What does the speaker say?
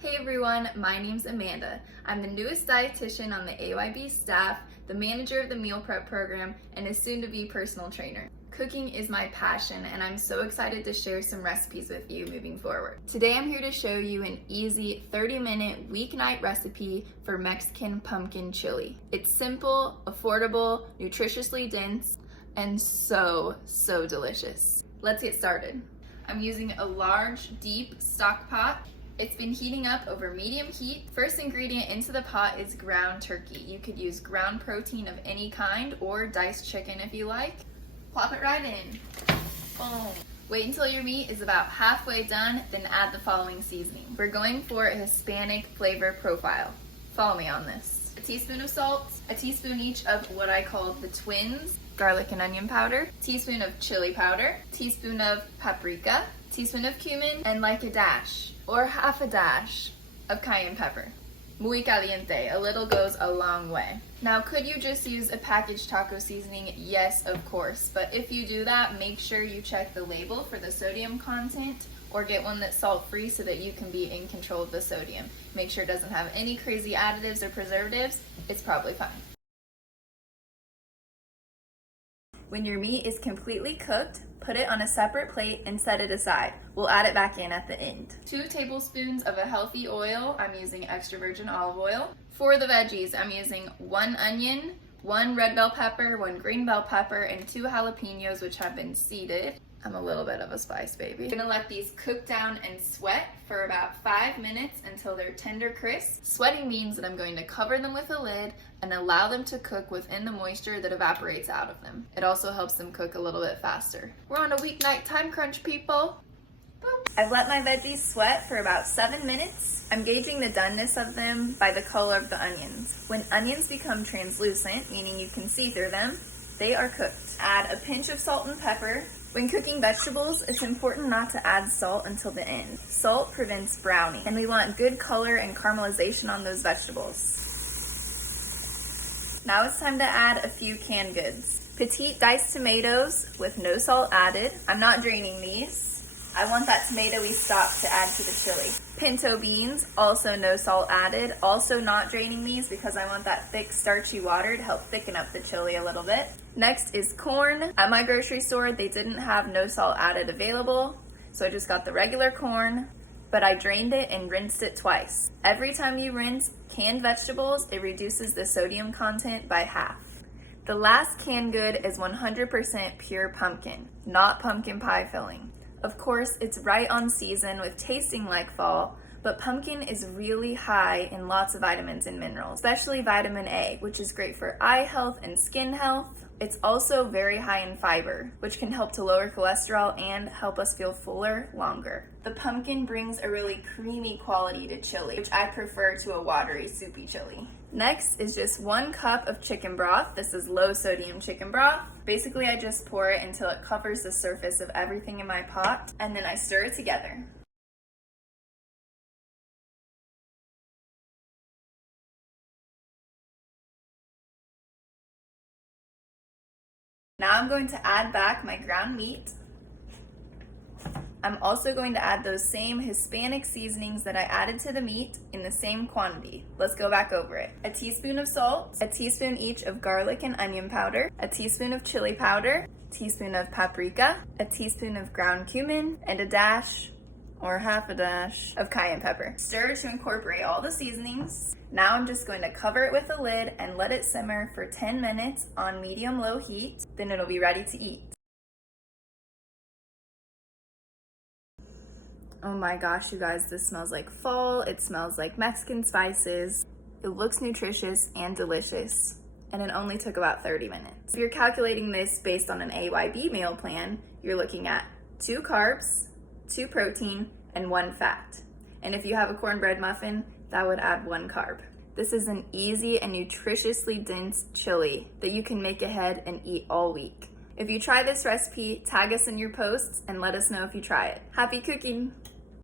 Hey everyone, my name's Amanda. I'm the newest dietitian on the AYB staff, the manager of the meal prep program, and a soon-to-be personal trainer. Cooking is my passion, and I'm so excited to share some recipes with you moving forward. Today I'm here to show you an easy 30-minute weeknight recipe for Mexican pumpkin chili. It's simple, affordable, nutritiously dense, and so delicious. Let's get started. I'm using a large, deep stock pot. It's been heating up over medium heat. First ingredient into the pot is ground turkey. You could use ground protein of any kind or diced chicken if you like. Plop it right in. Boom. Wait until your meat is about halfway done, then add the following seasoning. We're going for a Hispanic flavor profile. Follow me on this. A teaspoon of salt, a teaspoon each of what I call the twins, garlic and onion powder, teaspoon of chili powder, teaspoon of paprika, teaspoon of cumin, and like a dash or half a dash of cayenne pepper. Muy caliente, a little goes a long way. Now, could you just use a packaged taco seasoning? Yes, of course, but if you do that, make sure you check the label for the sodium content or get one that's salt-free so that you can be in control of the sodium. Make sure it doesn't have any crazy additives or preservatives. It's probably fine. When your meat is completely cooked, put it on a separate plate and set it aside. We'll add it back in at the end. 2 tablespoons of a healthy oil. I'm using extra virgin olive oil. For the veggies, I'm using 1 onion, 1 red bell pepper, 1 green bell pepper, and 2 jalapeños, which have been seeded. I'm a little bit of a spice baby. I'm gonna let these cook down and sweat for about 5 minutes until they're tender crisp. Sweating means that I'm going to cover them with a lid and allow them to cook within the moisture that evaporates out of them. It also helps them cook a little bit faster. We're on a weeknight time crunch, people. Boop. I've let my veggies sweat for about 7 minutes. I'm gauging the doneness of them by the color of the onions. When onions become translucent, meaning you can see through them, they are cooked. Add a pinch of salt and pepper. When cooking vegetables, it's important not to add salt until the end. Salt prevents browning, and we want good color and caramelization on those vegetables. Now it's time to add a few canned goods. Petite diced tomatoes with no salt added. I'm not draining these. I want that tomatoey stock to add to the chili. Pinto beans, also no salt added. Also not draining these because I want that thick starchy water to help thicken up the chili a little bit. Next is corn. At my grocery store, they didn't have no salt added available, so I just got the regular corn, but I drained it and rinsed it twice. Every time you rinse canned vegetables, it reduces the sodium content by half. The last canned good is 100% pure pumpkin, not pumpkin pie filling. Of course, it's right on season with tasting like fall, but pumpkin is really high in lots of vitamins and minerals, especially vitamin A, which is great for eye health and skin health. It's also very high in fiber, which can help to lower cholesterol and help us feel fuller longer. The pumpkin brings a really creamy quality to chili, which I prefer to a watery, soupy chili. Next is just 1 cup of chicken broth. This is low sodium chicken broth. Basically, I just pour it until it covers the surface of everything in my pot, and then I stir it together. Now I'm going to add back my ground meat. I'm also going to add those same Hispanic seasonings that I added to the meat in the same quantity. Let's go back over it. A teaspoon of salt, a teaspoon each of garlic and onion powder, a teaspoon of chili powder, a teaspoon of paprika, a teaspoon of ground cumin, and a dash or half a dash of cayenne pepper. Stir to incorporate all the seasonings. Now I'm just going to cover it with a lid and let it simmer for 10 minutes on medium-low heat. Then it'll be ready to eat. Oh my gosh, you guys, this smells like fall. It smells like Mexican spices. It looks nutritious and delicious, and it only took about 30 minutes. If you're calculating this based on an AYB meal plan, you're looking at 2 carbs, 2 protein, and 1 fat. And if you have a cornbread muffin, that would add 1 carb. This is an easy and nutritiously dense chili that you can make ahead and eat all week. If you try this recipe, tag us in your posts and let us know if you try it. Happy cooking!